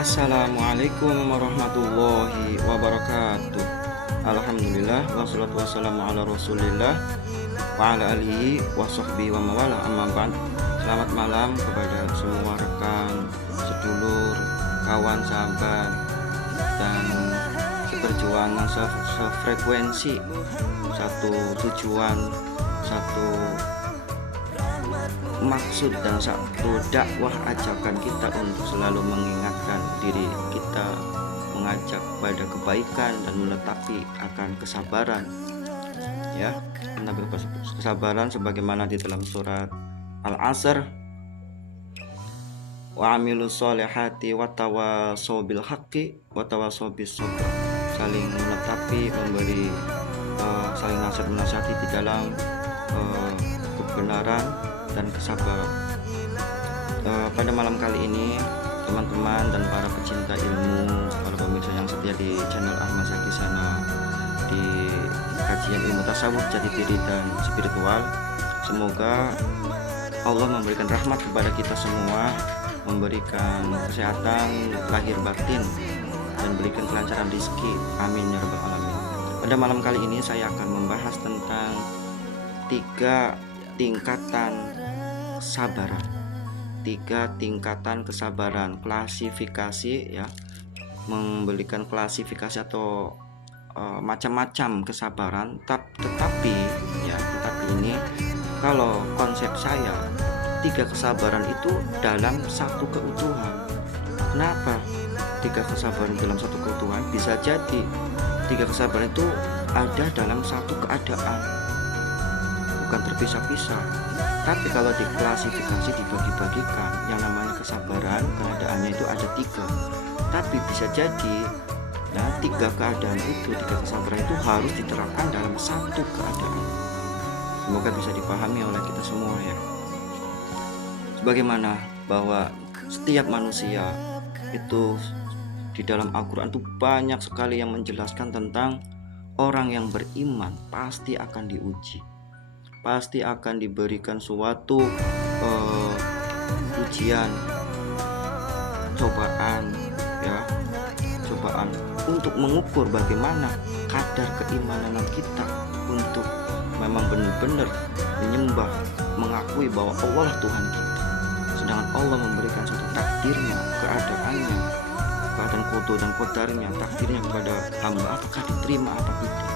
Assalamualaikum warahmatullahi wabarakatuh. Alhamdulillah wassalatu wassalamu ala rasulillah wa ala alihi wa sahbihi wa mawala, amma ba'd. Selamat malam kepada semua rekan, sedulur, kawan, sahabat, dan seperjuangan, sefrekuensi, satu tujuan, satu maksud dan satu dakwah ajakan kita untuk selalu mengingatkan diri kita, mengajak pada kebaikan dan menetapi akan kesabaran, ya, menetapi kesabaran sebagaimana di dalam surat Al-Asr, wa amilus solihati wa tawassaw bil haqqi wa tawassaw bis sabr, saling menetapi, memberi saling nasihat menasihati di dalam kebenaran dan kesabaran. Pada malam kali ini, teman-teman dan para pecinta ilmu, para pemirsa yang setia di channel Ahmad Zaki Sana, di kajian ilmu tasawuf, jati diri dan spiritual, semoga Allah memberikan rahmat kepada kita semua, memberikan kesehatan lahir batin, dan berikan kelancaran rezeki, amin ya rabbal alamin. Pada malam kali ini saya akan membahas tentang 3 tingkatan kesabaran, 3 tingkatan kesabaran, klasifikasi, ya, memberikan klasifikasi atau macam-macam kesabaran. Tetapi ini kalau konsep saya, 3 kesabaran itu dalam satu keutuhan. Kenapa 3 kesabaran dalam satu keutuhan? Bisa jadi 3 kesabaran itu ada dalam satu keadaan, bukan terpisah-pisah. Tapi kalau diklasifikasi, dibagi-bagikan, yang namanya kesabaran, keadaannya itu ada 3. Tapi bisa jadi, nah, 3 keadaan itu, 3 kesabaran itu harus diterapkan dalam satu keadaan. Semoga bisa dipahami oleh kita semua, ya. Sebagaimana bahwa setiap manusia itu di dalam Al-Quran itu banyak sekali yang menjelaskan tentang orang yang beriman pasti akan diuji, pasti akan diberikan suatu ujian, cobaan, ya, cobaan untuk mengukur bagaimana kadar keimanan kita untuk memang benar-benar menyembah, mengakui bahwa Allah Tuhan kita. Sedangkan Allah memberikan suatu takdirnya, keadaannya, keadaan kodo dan kodarnya, takdirnya kepada hamba, apakah diterima atau tidak.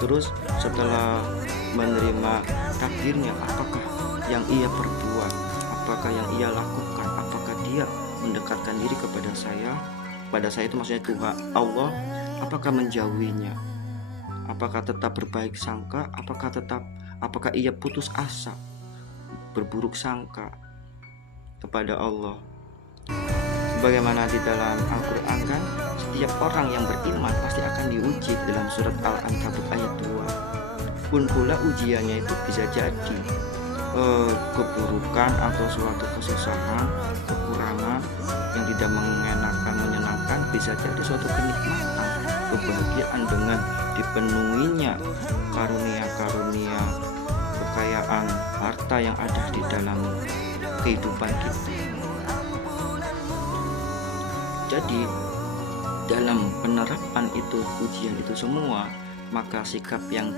Terus setelah menerima takdirnya, apakah yang ia perbuat, apakah yang ia lakukan, apakah dia mendekatkan diri kepada saya, itu maksudnya Tuhan Allah, apakah menjauhinya, apakah tetap berbaik sangka, apakah ia putus asa, berburuk sangka kepada Allah. Sebagaimana di dalam Al-Quran, kan, setiap orang yang beriman pasti akan diuji. Dalam surat Al-Ankabut ayat 2 pun pula ujiannya itu bisa jadi keburukan atau suatu kesusahan, kekurangan yang tidak menyenangkan, bisa jadi suatu kenikmatan, kebahagiaan dengan dipenuhinya karunia-karunia kekayaan harta yang ada di dalam kehidupan kita. Jadi dalam penerapan itu, ujian itu semua, maka sikap yang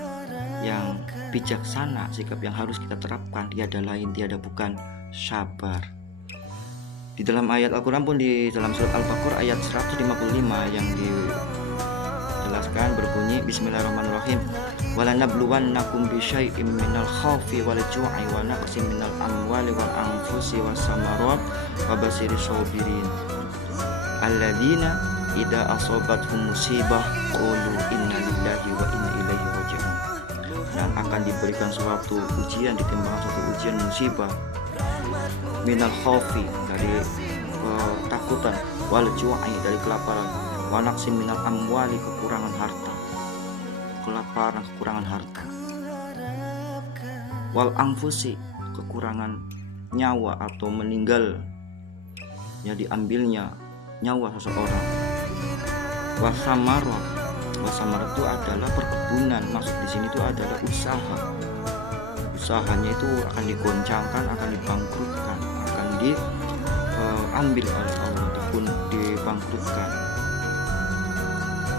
bijaksana, sikap yang harus kita terapkan tiada lain tiada bukan sabar. Di dalam ayat Al-Quran pun, di dalam surat Al-Baqarah ayat 155 yang dijelaskan berbunyi, Bismillahirrahmanirrahim, walanabluwannakum bisyai'im minal khawfi wal ju'i wa naqsin minal amwali wal anfusi was samarat wa basiris sabirin alladzina idza asabathum musibah qalu inna lillahi wa inna ilaihi raji'un. Dan akan diberikan suatu ujian, ditimbang suatu ujian musibah, minal khawfi, dari ketakutan, wal ju'i, dari kelaparan, wa naqsin minal amwali, kekurangan harta, kelaparan, kekurangan harta, wal anfusi, kekurangan nyawa atau meninggal, ya, diambilnya nyawa seseorang, wasamarat itu adalah perkebunan. Maksud di sini itu adalah usahanya itu akan digoncangkan, akan dibangkrutkan, akan diambil oleh Allah, pun dibangkrutkan.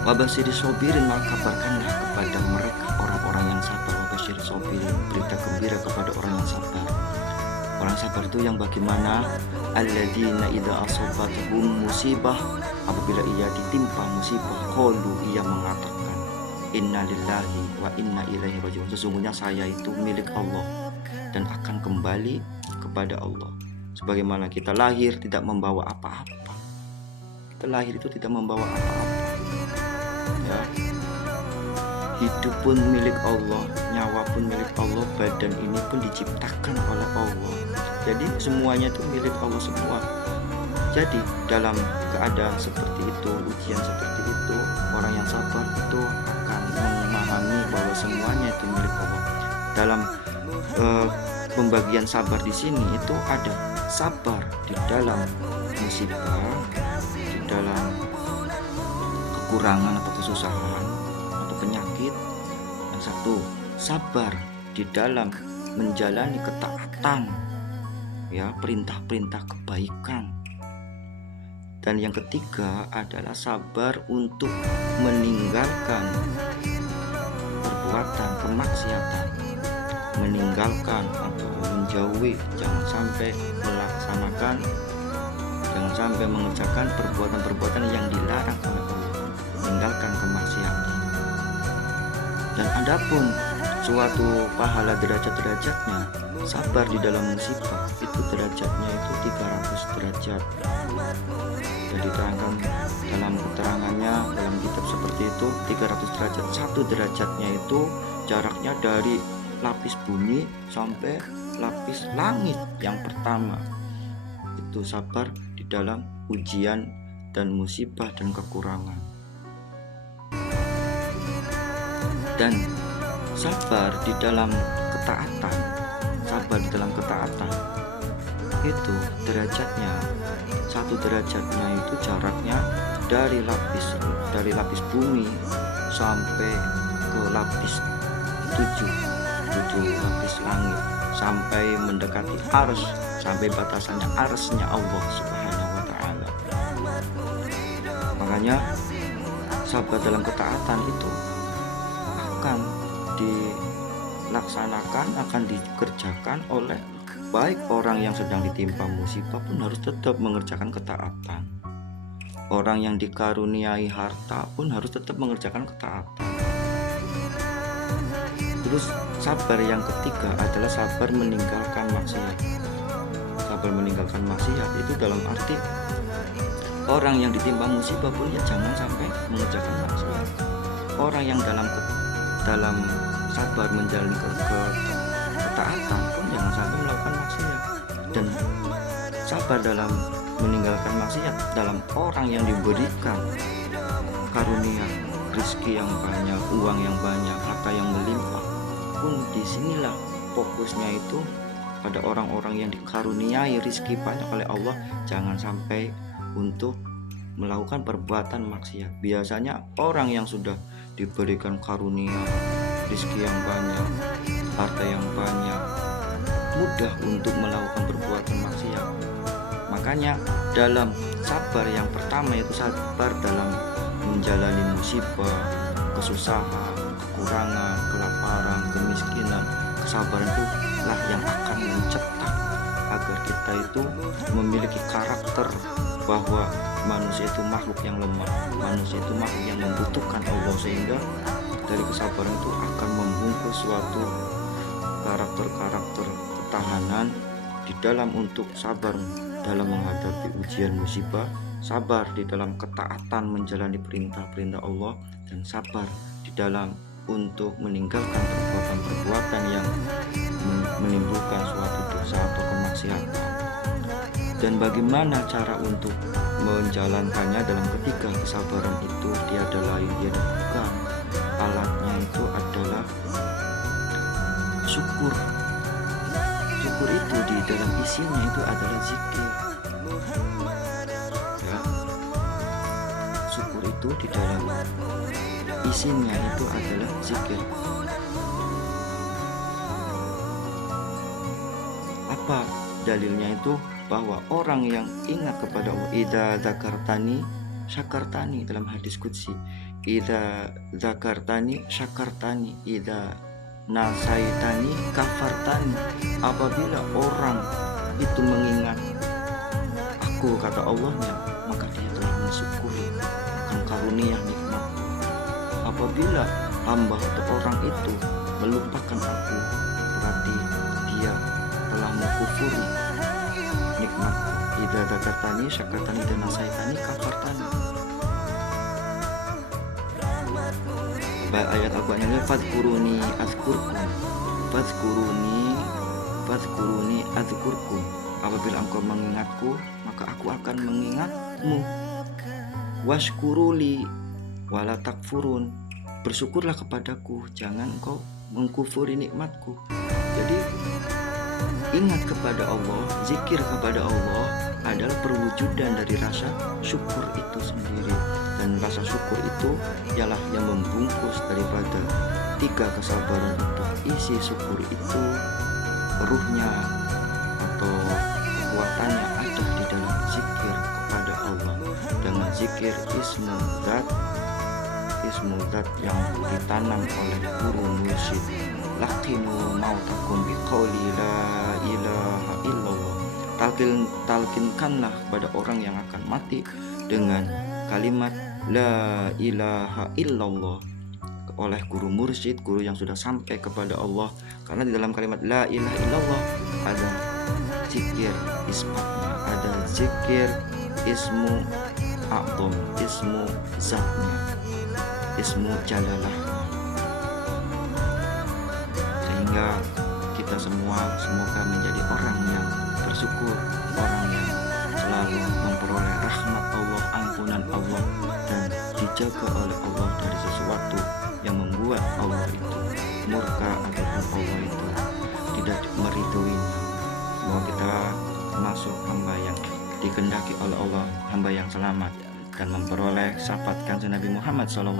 Wabashiri sobirin, maka kabarkanlah kepada mereka orang-orang yang sabar. Wabashiri sobirin, berita gembira kepada orang yang sabar. Orang sabar itu yang bagaimana? Alladzina idza asabatuhum musibah, apabila ia ditimpa musibah, qalu, ia mengatakan, innalillahi wa inna ilaihi rajiun. Sesungguhnya saya itu milik Allah dan akan kembali kepada Allah. Sebagaimana kita lahir tidak membawa apa-apa. Kita lahir itu tidak membawa apa-apa. Ya. Hidup pun milik Allah, nyawa pun milik Allah, badan ini pun diciptakan oleh Allah. Jadi semuanya itu milik Allah semua. Jadi dalam keadaan seperti itu, ujian seperti itu, orang yang sabar itu akan memahami bahwa semuanya itu milik Allah. Dalam pembagian sabar di sini itu ada sabar di dalam musibah, di dalam kekurangan atau kesusahan atau penyakit. Yang satu, sabar di dalam menjalani ketaatan, ya, perintah-perintah kebaikan. Dan yang ketiga adalah sabar untuk meninggalkan perbuatan kemaksiatan, meninggalkan atau menjauhi, jangan sampai melaksanakan, jangan sampai mengerjakan perbuatan-perbuatan yang dilarang oleh Allah, meninggalkan kemaksiatan. Dan adapun suatu pahala derajat-derajatnya, sabar di dalam musibah itu derajatnya itu 300 derajat. Jadi diterangkan dalam keterangannya dalam kitab seperti itu, 300 derajat. Satu derajatnya itu jaraknya dari lapis bumi sampai lapis langit yang pertama. Itu sabar di dalam ujian dan musibah dan kekurangan. Dan sabar di dalam ketaatan, sabar di dalam ketaatan itu derajatnya, satu derajatnya itu jaraknya dari lapis bumi sampai ke lapis 7 lapis langit, sampai mendekati ars, sampai batasannya arsnya Allah Subhanahu wa ta'ala. Makanya sabar dalam ketaatan itu akan dilaksanakan, akan dikerjakan oleh baik orang yang sedang ditimpa musibah pun harus tetap mengerjakan ketaatan. Orang yang dikaruniai harta pun harus tetap mengerjakan ketaatan. Terus sabar yang ketiga adalah sabar meninggalkan maksiat. Sabar meninggalkan maksiat itu dalam arti orang yang ditimpa musibah pun ya jangan sampai mengerjakan maksiat. Orang yang dalam sabar menjalani ketaatan pun jangan sampai melakukan maksiat. Dan sabar dalam meninggalkan maksiat dalam orang yang diberikan karunia rezeki yang banyak, uang yang banyak, harta yang melimpah pun disinilah fokusnya itu pada orang-orang yang dikaruniai rezeki banyak oleh Allah, jangan sampai untuk melakukan perbuatan maksiat. Biasanya orang yang sudah diberikan karunia rezeki yang banyak, harta yang banyak, mudah untuk melakukan perbuatan maksiat. Makanya dalam sabar yang pertama yaitu sabar dalam menjalani musibah, kesusahan, kekurangan, kelaparan, kemiskinan, kesabaran itulah yang akan mencetak agar kita itu memiliki karakter bahwa manusia itu makhluk yang lemah, manusia itu makhluk yang membutuhkan Allah, sehingga dari kesabaran itu akan membungkus suatu karakter-karakter ketahanan di dalam untuk sabar dalam menghadapi ujian musibah, sabar di dalam ketaatan menjalani perintah-perintah Allah, dan sabar di dalam untuk meninggalkan perbuatan-perbuatan yang menimbulkan suatu dosa atau kemaksiatan. Dan bagaimana cara untuk menjalankannya dalam ketiga kesabaran itu tiada lain, tiada bukan, alatnya itu adalah syukur. Syukur itu di dalam isinya itu adalah zikir, ya. Syukur itu di dalam isinya itu adalah zikir. Apa dalilnya itu? bahwa orang yang ingat kepada Allah, idza dzakartani syakartani, dalam hadis qudsi, idza dzakartani syakartani, idza nasaitani kafartani. Apabila orang itu mengingat aku, kata Allahnya, maka dia telah mensyukuri akan karunia nikmat. Apabila hamba atau orang itu melupakan aku, berarti dia telah mengkufuri nikmat. Idza dzakartani syakartani, dan nasaitani kafartani. Ayat Al-Quran ini, fadzkuruni azkurkum, fadzkuruni azkurkum. Apabila engkau mengingatku, maka aku akan mengingatmu. Washkuruli wala takfurun, bersyukurlah kepadaku, jangan engkau mengkufuri nikmatku. Jadi ingat kepada Allah, zikir kepada Allah adalah perwujudan dari rasa syukur itu sendiri. Dan rasa syukur itu ialah yang membungkus daripada 3 kesabaran itu. Isi syukur itu, ruhnya atau kekuatannya ada di dalam zikir kepada Allah. Dengan zikir ismu zat yang ditanam oleh guru mursyid. Laqinu mautakum biqauli la ilaha illallah. Talkinkanlah kepada orang yang akan mati dengan kalimat la ilaha illallah oleh guru mursyid, guru yang sudah sampai kepada Allah. Karena di dalam kalimat la ilaha illallah ada zikir ismatnya, ada zikir ismu a'dham, ismu zatnya, ismu jalalahnya. Sehingga kita semua semoga menjadi orang yang bersyukur, orang yang selalu memperoleh rahmat Allah, ampunan Allah, dan dijaga oleh Allah dari sesuatu yang membuat Allah itu murka ataupun Allah itu tidak meridhoi. Semoga kita masuk hamba yang dikehendaki oleh Allah, hamba yang selamat, dan memperoleh syafaat kanjeng Nabi Muhammad SAW.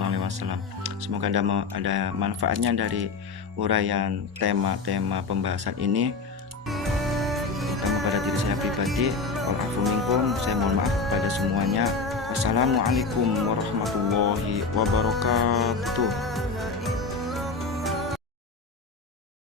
Semoga ada manfaatnya dari uraian tema-tema pembahasan ini, terutama pada diri saya pribadi. Walafu minkum, saya mohon maaf kepada semuanya. Wassalamualaikum warahmatullahi wabarakatuh.